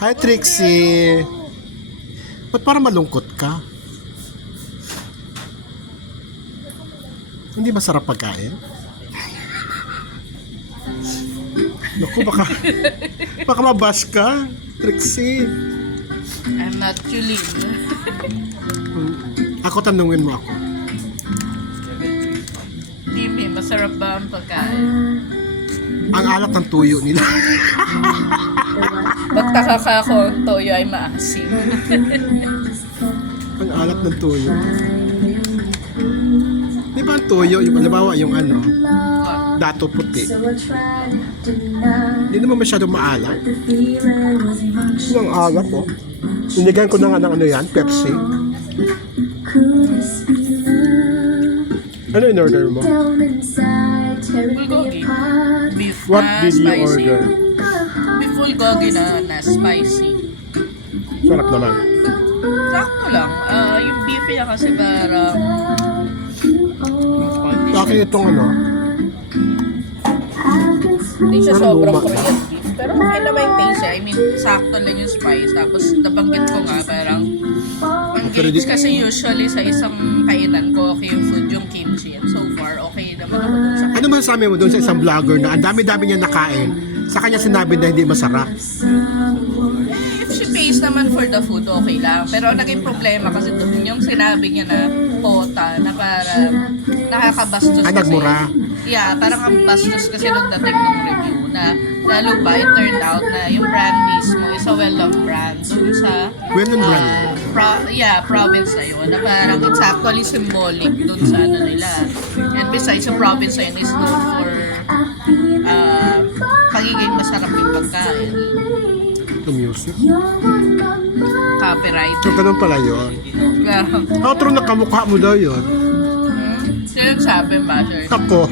Hi, Trixie. Ba't parang malungkot ka? Hindi masarap pagkain? Naku, baka mabash ka, Trixie. I'm not chilling. Ako, tanungin mo ako. Timmy, masarap ba ang pagkain? Ang alat ng tuyo nila. Magtaka ka ako, ang toyo ay maasim. Ang alat ng tuyo. Di ba ang tuyo, yung halimbawa yung ano, dato puti. Hindi naman masyadong maalat. Ang alat po. Niligan ko na nga ng ano yan, Pepsi. Ano in order mo? Bulgogi. Beef What na did you spicy. order? Beef bulgogi na spicy. Sarap naman. Sakto lang. Yung beef niya kasi parang... Bakit itong ano? Hindi siya Parang sobrang luma. Korean beef. Pero okay naman yung taste niya. I mean, sakto lang yung spice. Tapos nabanggit ko nga parang... Ang Pero di- gauge kasi usually sa isang kainan ko, okay yung food, yung kimchi. And so far, okay naman ako dun sa Ano masasabi mo doon sa isang vlogger na ang dami-dami niya nakain, sa kanya sinabi na hindi masarap? If she pays naman for the food, okay lang. Pero naging problema kasi doon yung sinabi niya na quota na parang nakakabastos kasi. Nagmura. Yeah, parang ang bastos kasi nung dating ng review na lalo ba, it turned out na yung brand mismo is a well-known brand doon sa Well-known brand. province na yun. Na parang it's actually symbolic doon sa ano nila. And besides, yung province na yun is known for pagiging masarap yung pagkain. Ito music. Copyright. So, ganun pala yun. Hmm? Ako, true na kamukha mo daw yun. Sino yung sabi ba, sir? Ako.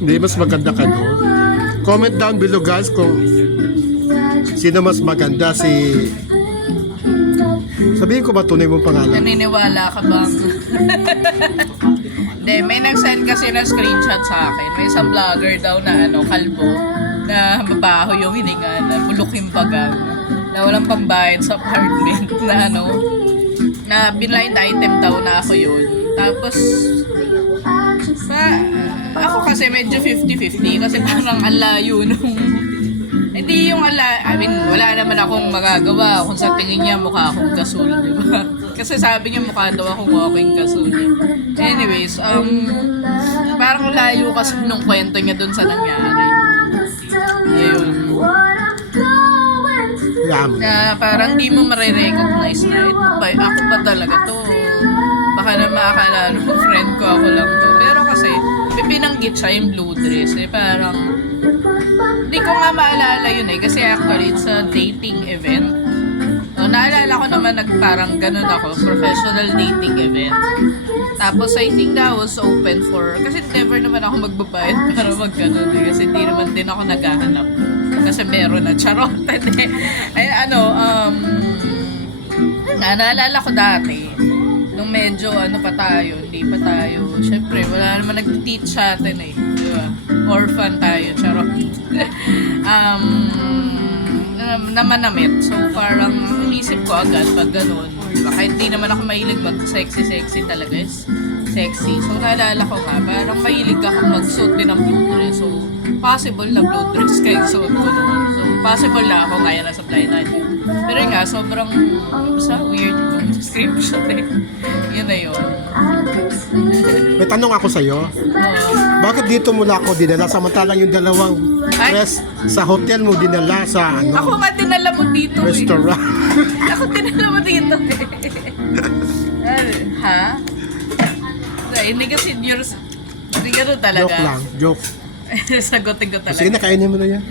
Hindi, mas maganda ka no? Comment down below guys kung sino mas maganda, si... Sabihin ko ba tunay mong pangalan? Naniniwala ka bang? Hindi, may nag-send kasi na screenshot sa akin. May isang vlogger daw na kalbo, na mabaho yung hininga, na bulok yung bagang, na walang pambayad sa apartment, na na binline item daw na ako yun. Tapos, ako kasi medyo 50-50 kasi parang ang layo nung hindi yung I mean, wala naman akong magagawa kung sa tingin niya mukha akong gasol, di ba? Kasi sabi niya mukha daw akong walking gasol. Anyways, parang layo kasi nung kwento niya dun sa nangyari. Ayun. Yam. Na parang di mo marirecognize na ito ba, ako ba talaga to? Baka na maakala nung friend ko ako lang to. Pero kasi, pinanggit siya yung blue dress. Parang, hindi ko nga maalala yun kasi actually it's a dating event. Naalala ko naman parang ganun ako, professional dating event. Tapos I think that was open for, kasi never naman ako magbabayad para mag-ganun kasi hindi naman din ako naghahanap. Kasi meron na, charot. Ay, naalala ko dati, nung medyo pa tayo, hindi pa tayo, syempre wala naman nag-teach sa atin diba? Orphan tayo, charot. Namanamit. So parang inisip ko agad pag ganun. Diba? Kahit di naman ako mahilig mag-sexy talaga is sexy. So naalala ko nga, parang mahilig ako mag-suit din ng blue dress. So possible na blue dress kayo suot ko noon. So possible na ako ngayon nasa blind item. Pero nga, sobrang weird yung description Yun na yun. May tanong ako sa'yo. Bakit dito mo na ako dinala samantalang yung dalawang dress sa hotel mo dinala sa Ako nga dinala mo dito restaurant? Ako dinala mo dito Ha? Hindi kasi yours. Hindi ganun talaga. Joke lang, joke. Sagutin ko talaga. Sige na, kainin mo na yan.